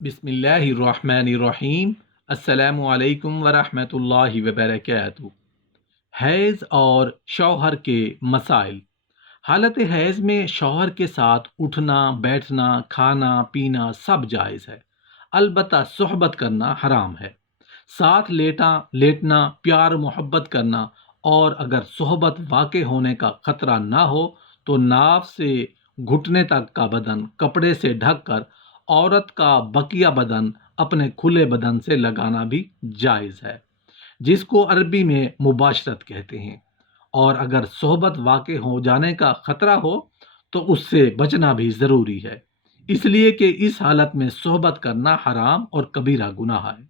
بسم اللہ الرحمن الرحیم۔ السلام علیکم ورحمۃ اللہ وبرکاتہ۔ حیض اور شوہر کے مسائل۔ حالت حیض میں شوہر کے ساتھ اٹھنا بیٹھنا کھانا پینا سب جائز ہے، البتہ صحبت کرنا حرام ہے۔ ساتھ لیٹنا پیار محبت کرنا، اور اگر صحبت واقع ہونے کا خطرہ نہ ہو تو ناف سے گھٹنے تک کا بدن کپڑے سے ڈھک کر عورت کا بقیہ بدن اپنے کھلے بدن سے لگانا بھی جائز ہے، جس کو عربی میں مباشرت کہتے ہیں۔ اور اگر صحبت واقع ہو جانے کا خطرہ ہو تو اس سے بچنا بھی ضروری ہے، اس لیے کہ اس حالت میں صحبت کرنا حرام اور کبیرہ گناہ ہے۔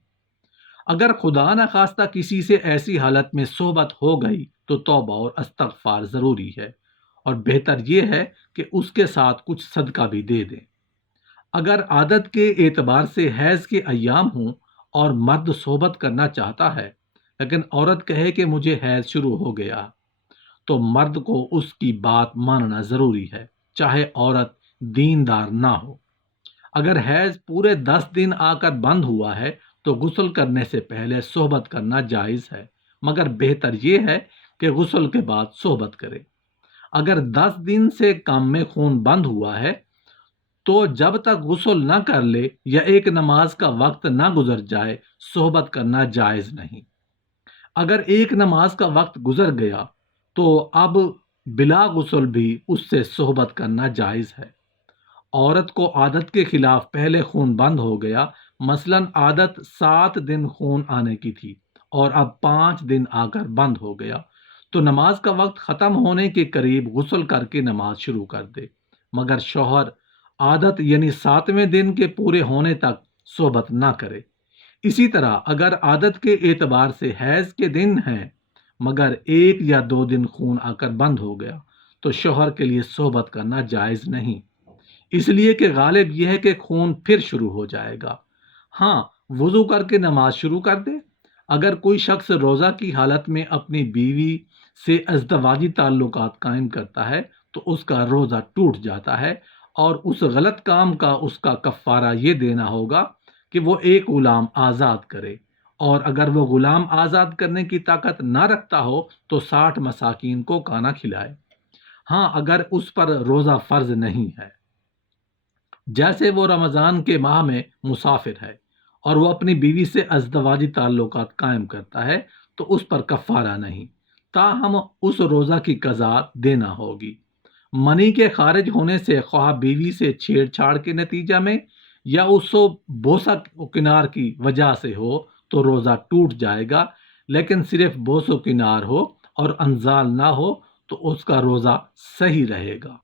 اگر خدا نخواستہ کسی سے ایسی حالت میں صحبت ہو گئی تو توبہ اور استغفار ضروری ہے، اور بہتر یہ ہے کہ اس کے ساتھ کچھ صدقہ بھی دے دیں۔ اگر عادت کے اعتبار سے حیض کے ایام ہوں اور مرد صحبت کرنا چاہتا ہے لیکن عورت کہے کہ مجھے حیض شروع ہو گیا، تو مرد کو اس کی بات ماننا ضروری ہے، چاہے عورت دیندار نہ ہو۔ اگر حیض پورے 10 دن آ کر بند ہوا ہے تو غسل کرنے سے پہلے صحبت کرنا جائز ہے، مگر بہتر یہ ہے کہ غسل کے بعد صحبت کرے۔ اگر 10 دن سے کم میں خون بند ہوا ہے تو جب تک غسل نہ کر لے یا ایک نماز کا وقت نہ گزر جائے صحبت کرنا جائز نہیں۔ اگر ایک نماز کا وقت گزر گیا تو اب بلا غسل بھی اس سے صحبت کرنا جائز ہے۔ عورت کو عادت کے خلاف پہلے خون بند ہو گیا، مثلاً عادت 7 دن خون آنے کی تھی اور اب 5 دن آ کر بند ہو گیا، تو نماز کا وقت ختم ہونے کے قریب غسل کر کے نماز شروع کر دے، مگر شوہر عادت یعنی 7ویں دن کے پورے ہونے تک صحبت نہ کرے۔ اسی طرح اگر عادت کے اعتبار سے حیض کے دن ہیں مگر 1 یا 2 دن خون آ کر بند ہو گیا تو شوہر کے لیے صحبت کرنا جائز نہیں، اس لیے کہ غالب یہ ہے کہ خون پھر شروع ہو جائے گا۔ ہاں، وضو کر کے نماز شروع کر دے۔ اگر کوئی شخص روزہ کی حالت میں اپنی بیوی سے ازدواجی تعلقات قائم کرتا ہے تو اس کا روزہ ٹوٹ جاتا ہے، اور اس غلط کام کا اس کا کفارہ یہ دینا ہوگا کہ وہ ایک غلام آزاد کرے، اور اگر وہ غلام آزاد کرنے کی طاقت نہ رکھتا ہو تو 60 مساکین کو کھانا کھلائے۔ ہاں، اگر اس پر روزہ فرض نہیں ہے، جیسے وہ رمضان کے ماہ میں مسافر ہے اور وہ اپنی بیوی سے ازدواجی تعلقات قائم کرتا ہے تو اس پر کفارہ نہیں، تاہم اس روزہ کی قضا دینا ہوگی۔ منی کے خارج ہونے سے خواہ بیوی سے چھیڑ چھاڑ کے نتیجہ میں یا اس کو بوسہ و کنار کی وجہ سے ہو تو روزہ ٹوٹ جائے گا، لیکن صرف بوس و کنار ہو اور انزال نہ ہو تو اس کا روزہ صحیح رہے گا۔